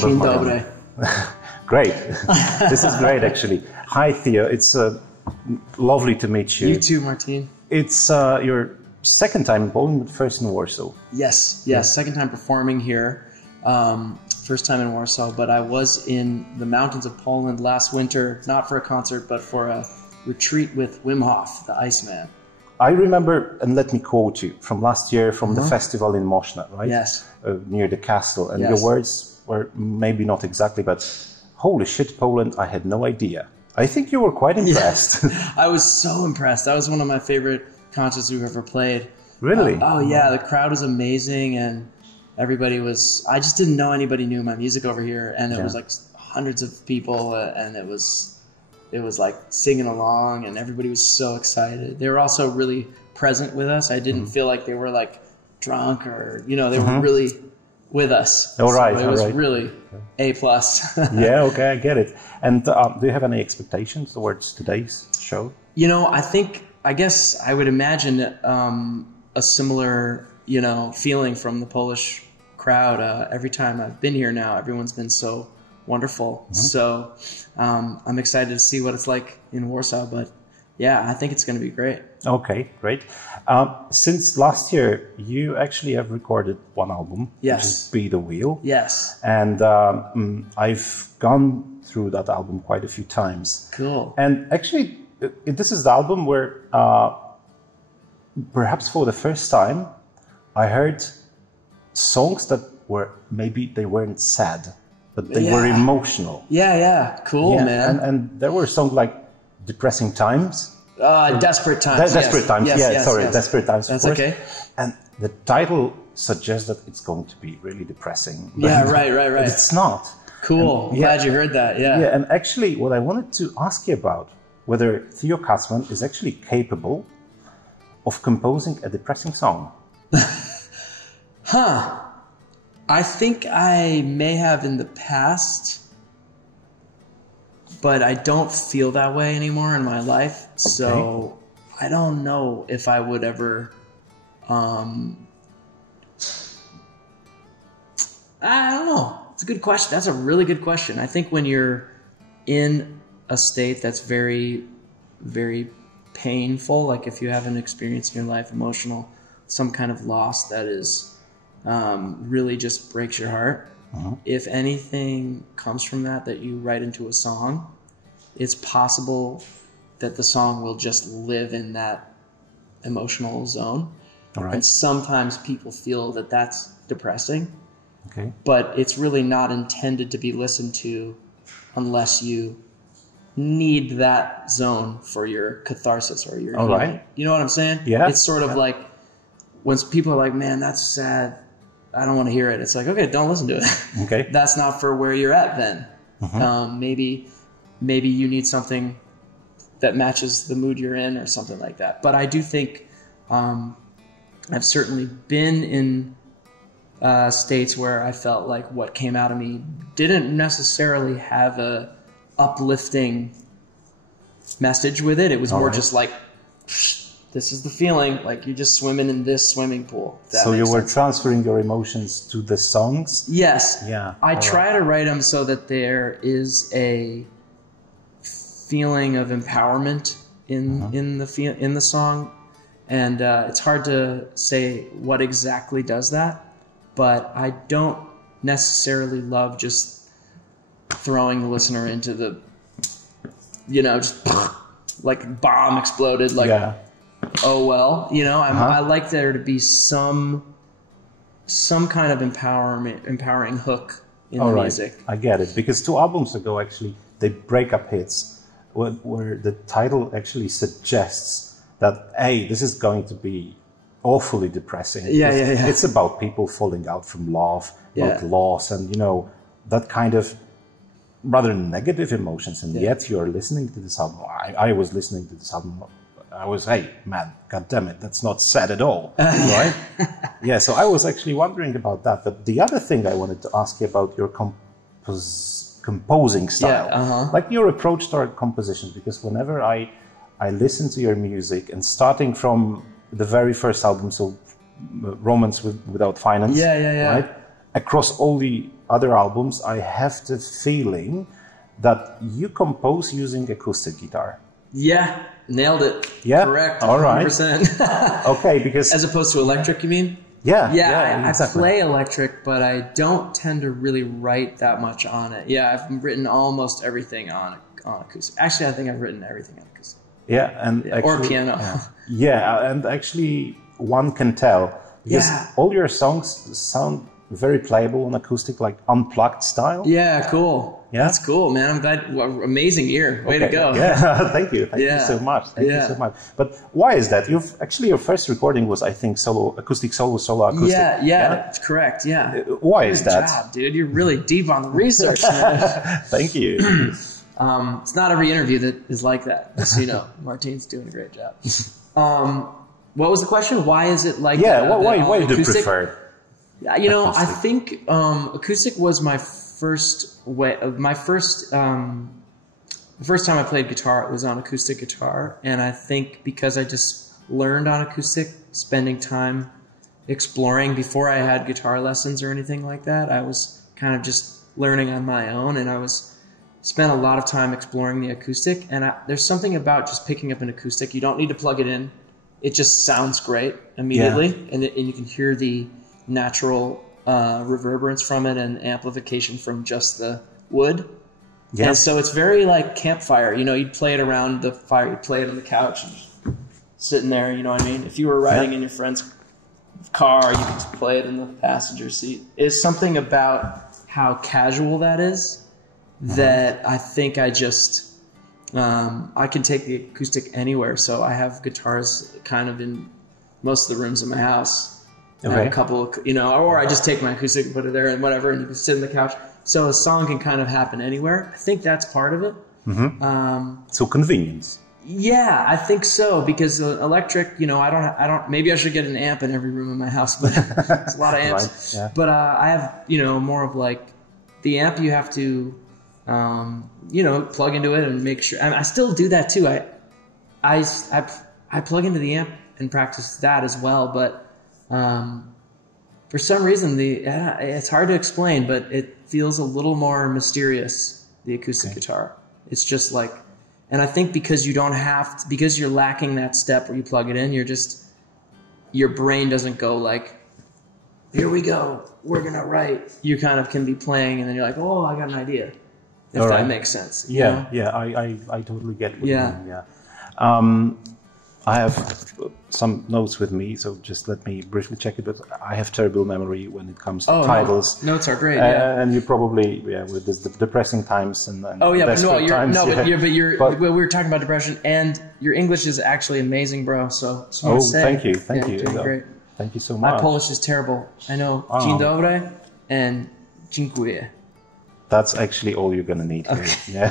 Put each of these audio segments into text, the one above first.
Dzień dobry. Great. This is great, actually. Hi, Theo. It's lovely to meet you. You too, Martin. It's your second time in Poland, but first in Warsaw. Yes. Second time performing here. First time in Warsaw, but I was in the mountains of Poland last winter, not for a concert, but for a retreat with Wim Hof, the Iceman. I remember, and let me quote you, from last year, from the festival in Moszna, right? Yes. Near the castle. And yes. your words were maybe not exactly, but holy shit, Poland, I had no idea. I think you were quite impressed. I was so impressed. That was one of my favorite concerts we've ever played. Really? Yeah, the crowd was amazing, and everybody was... I just didn't know anybody knew my music over here, and it was like hundreds of people, and it was like singing along, and everybody was so excited. They were also really present with us. I didn't feel like they were like drunk or, they were really with us. All right. So it was really A+. Yeah, okay, I get it. And do you have any expectations towards today's show? I guess I would imagine a similar, feeling from the Polish crowd. Every time I've been here now, everyone's been so wonderful. So I'm excited to see what it's like in Warsaw. But yeah, I think it's going to be great. Okay, great. Since last year, you actually have recorded one album, yes, which is Be the Wheel. Yes. And I've gone through that album quite a few times. Cool. And actually, this is the album where perhaps for the first time, I heard songs that were, maybe they weren't sad, but they were emotional. Yeah. Cool, man. And there were songs like Depressing Times. Desperate Times. Desperate Times, yes. Desperate Times. That's okay. And the title suggests that it's going to be really depressing. Yeah, right. But it's not. Cool. And, glad you heard that, Yeah, and actually what I wanted to ask you about, whether Theo Katzman is actually capable of composing a depressing song. I think I may have in the past, but I don't feel that way anymore in my life. So I don't know if I would ever... I don't know. It's a good question. That's a really good question. I think when you're in a state that's very, very painful, like if you have an experience in your life, emotional, some kind of loss that is really just breaks your heart. If anything comes from that you write into a song, it's possible that the song will just live in that emotional zone. All right. And sometimes people feel that that's depressing. Okay. But it's really not intended to be listened to unless you need that zone for your catharsis or your healing. Right. You know what I'm saying? Yeah. It's sort of like when people are like, man, that's sad, I don't want to hear it. It's like, okay, don't listen to it. Okay. That's not for where you're at then. Maybe you need something that matches the mood you're in or something like that. But I do think I've certainly been in states where I felt like what came out of me didn't necessarily have a uplifting message with it. It was more just like, this is the feeling, like you're just swimming in this swimming pool. So you were transferring your emotions to the songs? Yes. Yeah. I try to write them so that there is a feeling of empowerment in the song, and it's hard to say what exactly does that, but I don't necessarily love just throwing the listener into the, just like a bomb exploded, like, oh well, I like there to be some kind of empowering hook in the music. I get it, because 2 albums ago, actually, they break up hits where the title actually suggests that, hey, this is going to be awfully depressing. Yeah. It's about people falling out from love, about loss, and that kind of rather negative emotions. And yet you're listening to this album. I was listening to this album. I was, hey, man, God damn it, that's not sad at all, right? Yeah, so I was actually wondering about that. But the other thing I wanted to ask you about your composing style, like your approach toward composition, because whenever I listen to your music, and starting from the very first album, so Romance Without Finance, right? across all the other albums, I have the feeling that you compose using acoustic guitar. Yeah, nailed it. Yeah, correct. All right. 100%. Okay, because as opposed to electric, you mean? Yeah, I play electric, but I don't tend to really write that much on it. Yeah, I've written almost everything on acoustic. Actually, I think I've written everything on acoustic. Yeah, and actually, or piano. Yeah, and actually, one can tell because all your songs sound very playable on acoustic, like unplugged style. Yeah, cool. Yeah, that's cool, man. I'm glad. Amazing ear. Way to go. Yeah, thank you so much. Thank you so much. But why is that? Your first recording was, I think, solo acoustic. Yeah, that's correct. Yeah. Why is that? Good job, dude. You're really deep on the research, man. Thank you. It's not every interview that is like that. Just so you know, Martin's doing a great job. What was the question? Why is it like? Yeah, why do you prefer? You know, acoustic? I think acoustic was my first the first time I played guitar, it was on acoustic guitar, and I think because I just learned on acoustic, spending time exploring before I had guitar lessons or anything like that, I was kind of just learning on my own, and I spent a lot of time exploring the acoustic, and there's something about just picking up an acoustic. You don't need to plug it in. It just sounds great immediately, and you can hear the natural reverberance from it and amplification from just the wood. Yeah. And so it's very like campfire. You know, you'd play it around the fire. You'd play it on the couch, and sitting there. You know what I mean? If you were riding in your friend's car, you could play it in the passenger seat. It's something about how casual that is that I think I just I can take the acoustic anywhere. So I have guitars kind of in most of the rooms in my house. Okay. I have a couple of, or I just take my acoustic and put it there and whatever, and you can sit on the couch. So a song can kind of happen anywhere. I think that's part of it. Mm-hmm. So convenience. Yeah, I think so, because electric, I don't. Maybe I should get an amp in every room in my house, but it's a lot of amps. Right, yeah. But I have, more of like the amp. You have to, plug into it and make sure. I still do that too. I plug into the amp and practice that as well, but. For some reason, it's hard to explain, but it feels a little more mysterious, the acoustic guitar. It's just like, and I think because because you're lacking that step where you plug it in, your brain doesn't go like, here we go, we're going to write. You kind of can be playing and then you're like, oh, I got an idea. If that makes sense. Yeah, I totally get what you mean. Yeah. I have some notes with me, so just let me briefly check it. But I have terrible memory when it comes to titles. No. Notes are great, and you probably, with this depressing times and desperate times. But we were talking about depression, and your English is actually amazing, bro. So thank you. Doing great. Thank you so much. My Polish is terrible. I know dzień dobry and dziękuję. That's actually all you're going to need here. Okay. Yeah.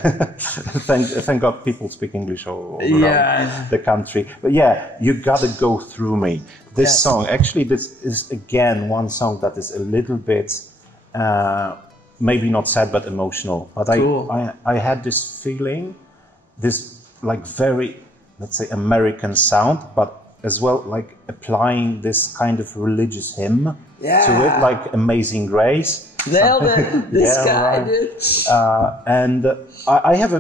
Thank God people speak English all around the country. But you got to go through me. This song, actually, this is again one song that is a little bit, maybe not sad, but emotional. But I had this feeling, this like very, let's say, American sound, but as well like applying this kind of religious hymn to it, like Amazing Grace. Nailed it. This guy, dude. And I have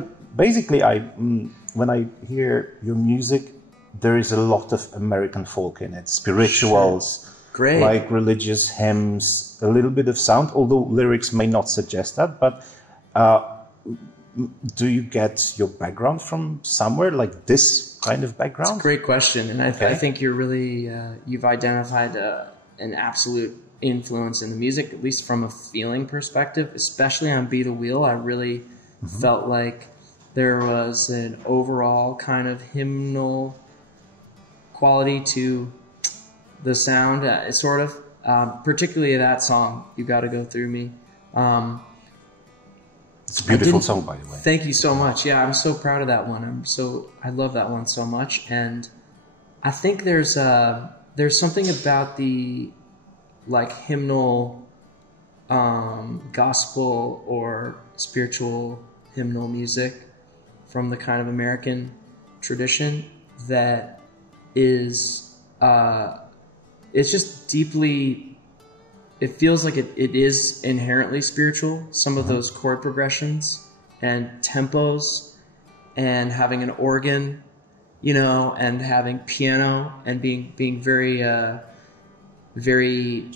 when I hear your music, there is a lot of American folk in it, spirituals, great, like religious hymns, a little bit of sound, although lyrics may not suggest that. But do you get your background from somewhere, like this kind of background? It's a great question, and I think you're really you've identified an absolute influence in the music, at least from a feeling perspective, especially on Be the Wheel. I really felt like there was an overall kind of hymnal quality to the sound, sort of, particularly that song, You Gotta Go Through Me. It's a beautiful song, by the way. Thank you so much. Yeah, I'm so proud of that one. I love that one so much, and I think there's something about the like hymnal, gospel or spiritual hymnal music from the kind of American tradition that is, it's just deeply it feels like it is inherently spiritual. Some of those chord progressions and tempos and having an organ, you know, and having piano and being very, very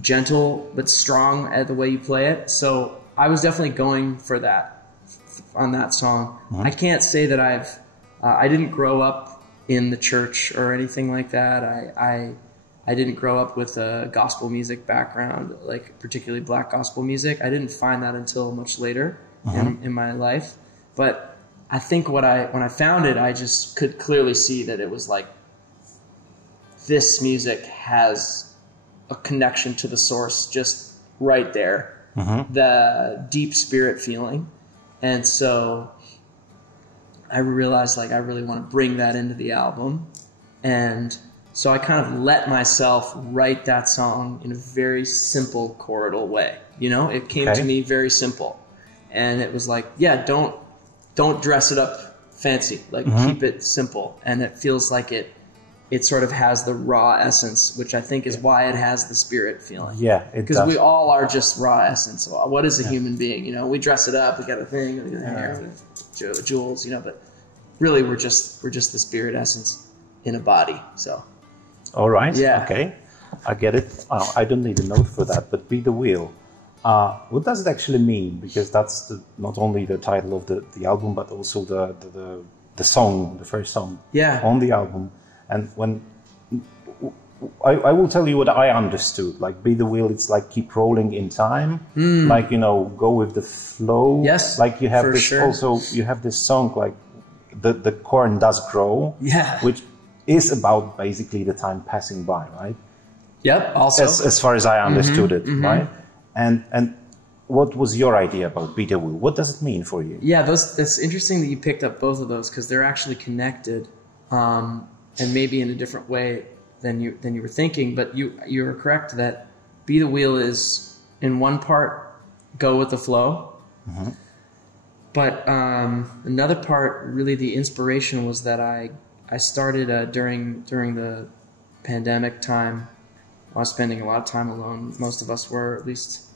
gentle but strong at the way you play it. So I was definitely going for that on that song. I can't say that I didn't grow up in the church or anything like that. I didn't grow up with a gospel music background, like particularly black gospel music. I didn't find that until much later in my life. But I think when I found it, I just could clearly see that it was like, this music has a connection to the source just right there, the deep spirit feeling. And so I realized like I really want to bring that into the album. And so I kind of let myself write that song in a very simple chordal way. You know, it came to me very simple. And it was like, yeah, don't dress it up fancy. Like keep it simple. And it feels like it sort of has the raw essence, which I think is why it has the spirit feeling. Yeah, because we all are just raw essence. What is a human being? You know, we dress it up, we got a thing, we got a hair, jewels, you know, but really we're just the spirit essence in a body. So. All right. Yeah. Okay. I get it. I don't need a note for that, but Be the Wheel. What does it actually mean? Because that's not only the title of the album, but also the song, the first song on the album. And when I will tell you what I understood, like Be the Wheel, it's like keep rolling in time, like, you know, go with the flow. Yes, like you have this also, you have this song like the corn does grow, which is about basically the time passing by, right? Yep. Also, as far as I understood it, right? And what was your idea about Be the Wheel? What does it mean for you? Yeah, that's interesting that you picked up both of those because they're actually connected. And maybe in a different way than you were thinking, but you were correct that Be the Wheel is in one part go with the flow, but another part, really the inspiration was that I started during the pandemic time. I was spending a lot of time alone. Most of us were, at least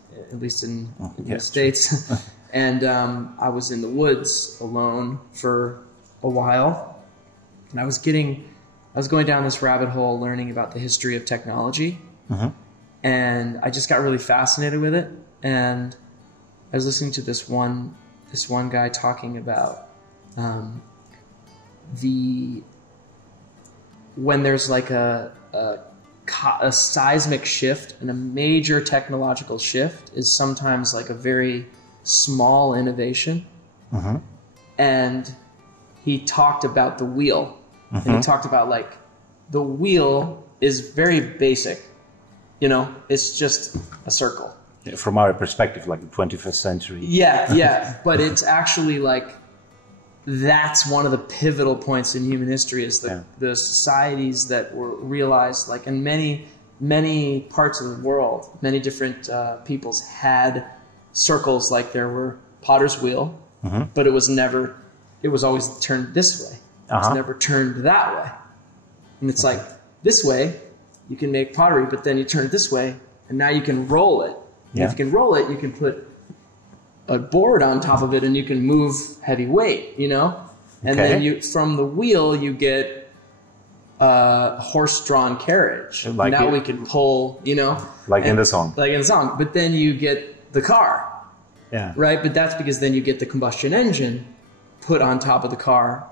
in the States, and I was in the woods alone for a while, and I was going down this rabbit hole learning about the history of technology. And I just got really fascinated with it. And I was listening to this one guy talking about when there's like a seismic shift and a major technological shift is sometimes like a very small innovation. And he talked about the wheel. And he talked about like the wheel is very basic, you know, it's just a circle. Yeah, from our perspective, like the 21st century. Yeah. But it's actually like, that's one of the pivotal points in human history is the societies that were realized, like in many parts of the world, many different peoples had circles, like there were potter's wheel, but it was always turned this way. It's never turned that way. And it's like, this way, you can make pottery, but then you turn it this way, and now you can roll it. And if you can roll it, you can put a board on top of it, and you can move heavy weight, you know? And then from the wheel, you get a horse-drawn carriage. Like now we can pull, you know? Like in the song. Like in the song. But then you get the car. Yeah. Right? But that's because then you get the combustion engine put on top of the car,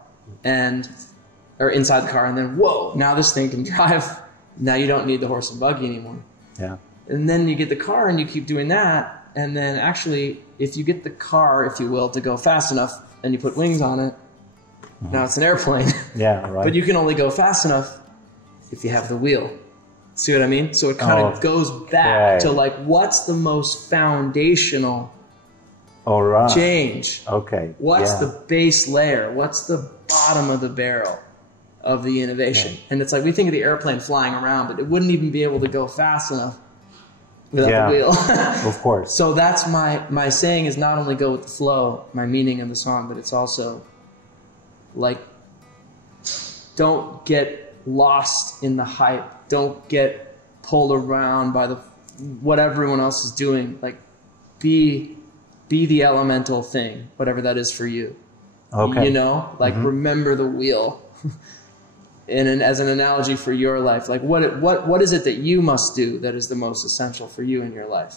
or inside the car, and then whoa, now this thing can drive. Now you don't need the horse and buggy anymore. Yeah. And then you get the car and you keep doing that, and then actually if you get the car, if you will, to go fast enough and you put wings on it, now it's an airplane. Yeah, right. But you can only go fast enough if you have the wheel. See what I mean? So it kind of goes back to like, what's the most foundational change? What's the base layer? What's the bottom of the barrel of the innovation? And it's like, we think of the airplane flying around, but it wouldn't even be able to go fast enough without the wheel. Of course. So that's my saying is not only go with the flow, my meaning of the song, but it's also like, don't get lost in the hype. Don't get pulled around by what everyone else is doing. Like, be the elemental thing, whatever that is for you. Okay. You know, like remember the wheel. And as an analogy for your life, like what is it that you must do that is the most essential for you in your life?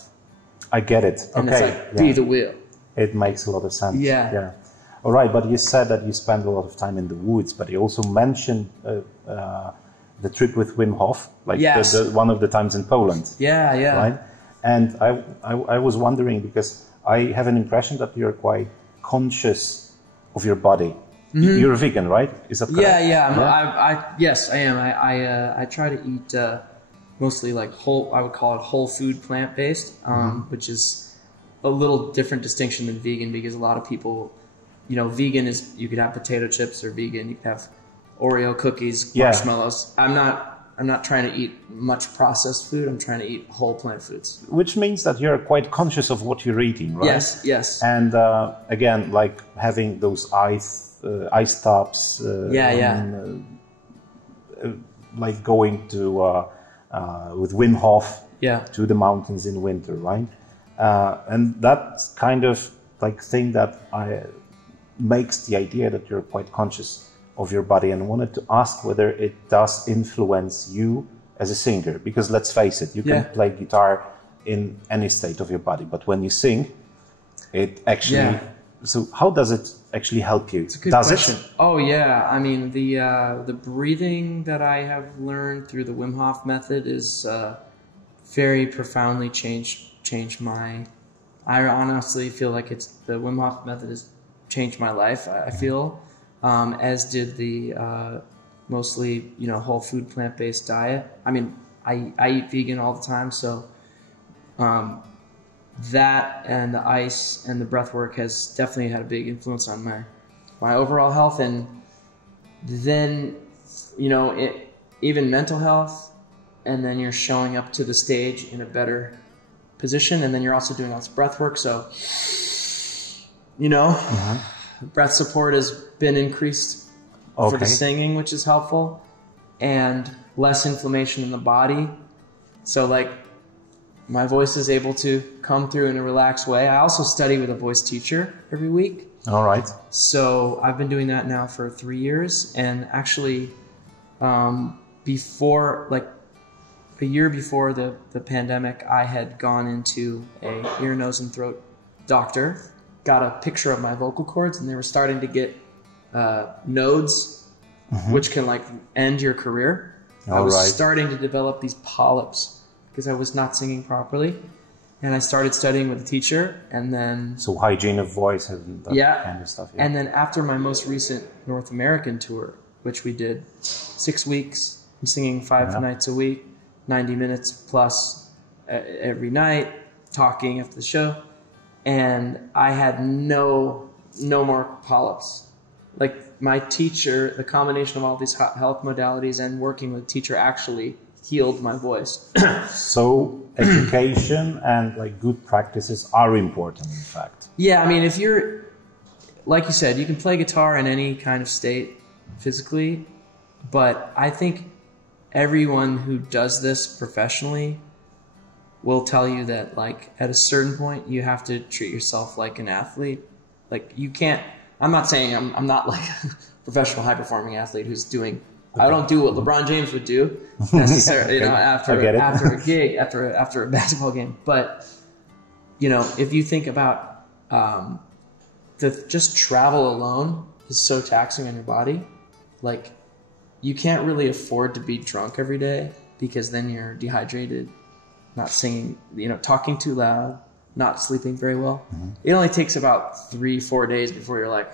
I get it. And okay. it's like, be the wheel. It makes a lot of sense. Yeah. All right, but you said that you spend a lot of time in the woods, but you also mentioned the trip with Wim Hof, like yes. one of the times in Poland. Yeah. Right? And I was wondering, because I have an impression that you're quite conscious of your body. You're a vegan, right? Is that correct? Yeah. Yes, I am. I try to eat mostly like I would call it whole food plant-based, which is a little different distinction than vegan, because a lot of people, you know, vegan is, you could have potato chips, or vegan, you could have Oreo cookies, marshmallows. I'm not trying to eat much processed food. I'm trying to eat whole plant foods. Which means that you're quite conscious of what you're eating, right? Yes. And again, like having those ice tops. Like going to with Wim Hof to the mountains in winter, right? And that kind of like thing that makes the idea that you're quite conscious of your body, and wanted to ask whether it does influence you as a singer, because let's face it, you can play guitar in any state of your body, but when you sing, it actually. So how does it actually help you? It's a good question. Oh yeah, I mean the breathing that I have learned through the Wim Hof method is very profoundly changed my. I honestly feel like the Wim Hof method has changed my life. I feel, as did the mostly whole food plant-based diet. I mean I eat vegan all the time, so. That and the ice and the breath work has definitely had a big influence on my overall health, and then even mental health, and then you're showing up to the stage in a better position, and then you're also doing lots of breath work, so breath support has been increased for the singing, which is helpful, and less inflammation in the body, so like my voice is able to come through in a relaxed way. I also study with a voice teacher every week. All right. So I've been doing that now for 3 years. And actually, before, like a year before the pandemic, I had gone into a ear, nose, and throat doctor, got a picture of my vocal cords, and they were starting to get nodes, which can like end your career. I was starting to develop these polyps, because I was not singing properly. And I started studying with a teacher, and then... So hygiene of voice and that kind of stuff. Yeah. And then after my most recent North American tour, which we did 6 weeks, I'm singing 5 nights a week, 90 minutes plus every night, talking after the show. And I had no more polyps. Like my teacher, the combination of all these health modalities and working with a teacher actually healed my voice. So education and like good practices are important, in fact. Yeah, I mean, if you're, like you said, you can play guitar in any kind of state physically, but I think everyone who does this professionally will tell you that like at a certain point you have to treat yourself like an athlete. Like you can't, I'm not saying I'm not like a professional high performing athlete who's doing, I don't do what LeBron James would do necessarily, after a gig, after a basketball game. But if you think about just travel alone is so taxing on your body. Like you can't really afford to be drunk every day, because then you're dehydrated, not singing, talking too loud, not sleeping very well. It only takes about 3-4 days before you're like.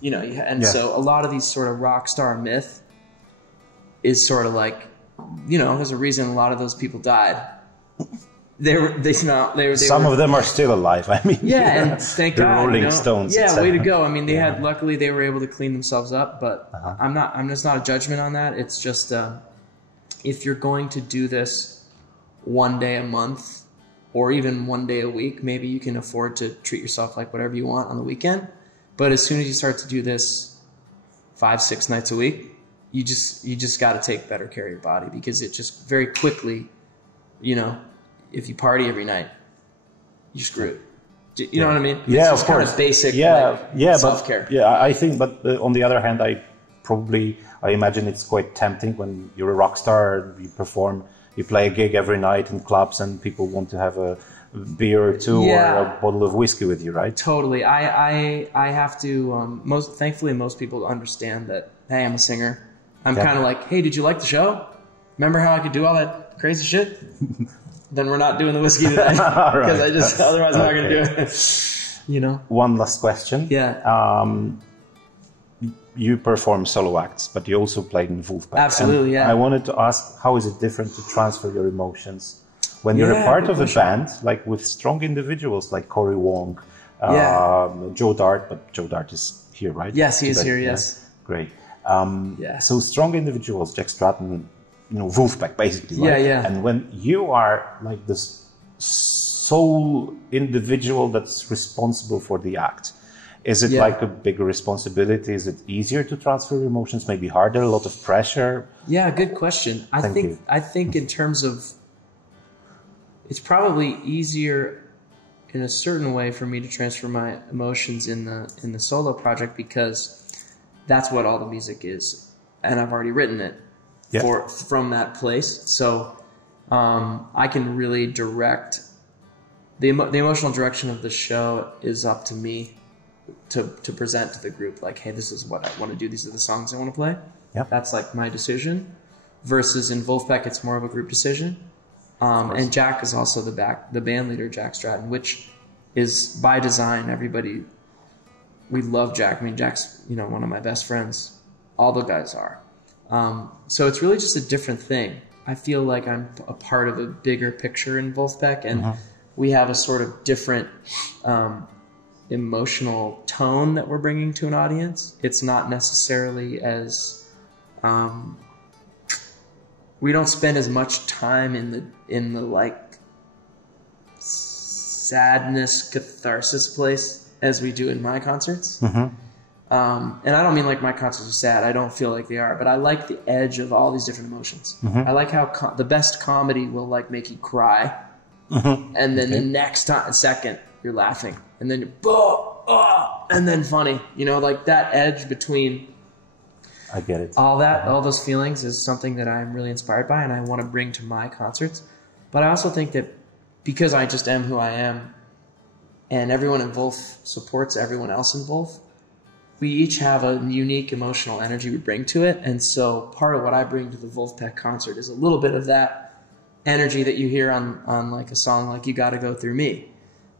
So a lot of these sort of rock star myth is sort of like, there's a reason a lot of those people died. Some of them are still alive. I mean, and thank God, Rolling Stones. Yeah, way to go. I mean, luckily they were able to clean themselves up, but I'm just not a judgment on that. It's just, if you're going to do this one day a month or even one day a week, maybe you can afford to treat yourself like whatever you want on the weekend. But as soon as you start to do this 5-6 nights a week, you just got to take better care of your body, because it just very quickly, if you party every night, you're screwed. You know what I mean? Yeah, it's of course. Kind of basic, self-care. I think, but on the other hand, I imagine it's quite tempting when you're a rock star, you perform, you play a gig every night in clubs, and people want to have a beer or two or a bottle of whiskey with you, right? Totally. I have to. Thankfully, most people understand that. Hey, I'm a singer. I'm kind of like, hey, did you like the show? Remember how I could do all that crazy shit? Then we're not doing the whiskey today because right. Otherwise I'm not going to do it. You know. One last question. Yeah. You perform solo acts, but you also played in Wolfpack. Absolutely. And I wanted to ask, how is it different to transfer your emotions when you're a part of a band, like with strong individuals like Corey Wong, Joe Dart, but Joe Dart is here, right? Yes, he is here. Yes. Great. So strong individuals, Jack Stratton, Wolfpack basically, right? Yeah. And when you are like this sole individual that's responsible for the act, is it like a bigger responsibility? Is it easier to transfer emotions? Maybe harder? A lot of pressure? Yeah, good question. I think in terms of, it's probably easier in a certain way for me to transfer my emotions in the solo project because that's what all the music is, and I've already written it. From that place, so I can really direct the emotional direction of the show is up to me to present to the group, like, hey, this is what I want to do, these are the songs I want to play. That's like my decision, versus in Wolfpack it's more of a group decision. And Jack is also the band leader, Jack Stratton, which is by design. We love Jack. I mean, Jack's one of my best friends. All the guys are. So it's really just a different thing. I feel like I'm a part of a bigger picture in Wolfpack, and we have a sort of different emotional tone that we're bringing to an audience. It's not necessarily as we don't spend as much time in the like sadness catharsis place as we do in my concerts. And I don't mean like my concerts are sad. I don't feel like they are, but I like the edge of all these different emotions. I like how the best comedy will like make you cry, and then the next second you're laughing, and then you're and then funny. Like that edge between. I get it. All those feelings is something that I'm really inspired by, and I want to bring to my concerts. But I also think that because I just am who I am, and everyone in Wolf supports everyone else in Wolf, we each have a unique emotional energy we bring to it. And so part of what I bring to the Wolfpack concert is a little bit of that energy that you hear on like a song like You Gotta Go Through Me.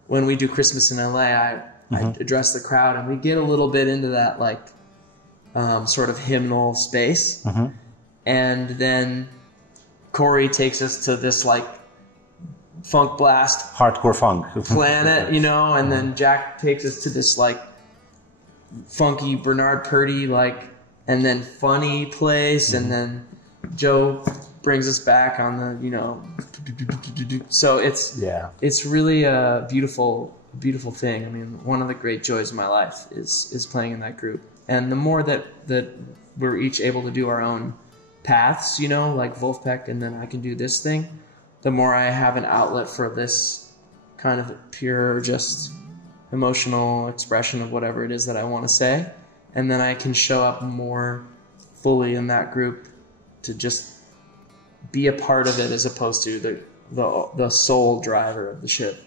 When we do Christmas in LA, I address the crowd, and we get a little bit into that like sort of hymnal space. And then Corey takes us to this like funk blast. Hardcore funk. planet, and then Jack takes us to this like funky Bernard Purdy and then funny place, and then Joe brings us back on the so it's really a beautiful thing. I mean, one of the great joys of my life is playing in that group, and the more that we're each able to do our own paths, like Wolfpack, and then I can do this thing, the more I have an outlet for this kind of pure just emotional expression of whatever it is that I want to say, and then I can show up more fully in that group to just be a part of it as opposed to the sole driver of the ship,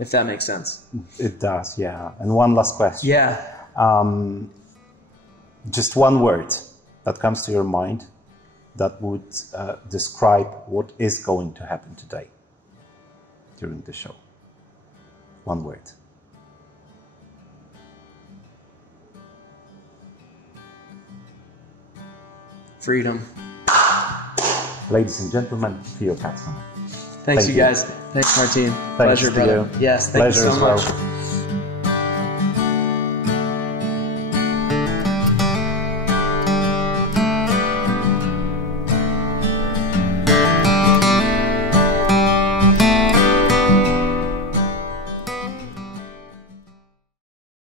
if that makes sense. It does, yeah. And one last question. Yeah. Just one word that comes to your mind that would describe what is going to happen today during the show. One word. Freedom. Ladies and gentlemen, Theo Katzman. Thanks, you guys. Thanks, Martin. Thanks, Pleasure, brother. Theo. Yes, thank you so much.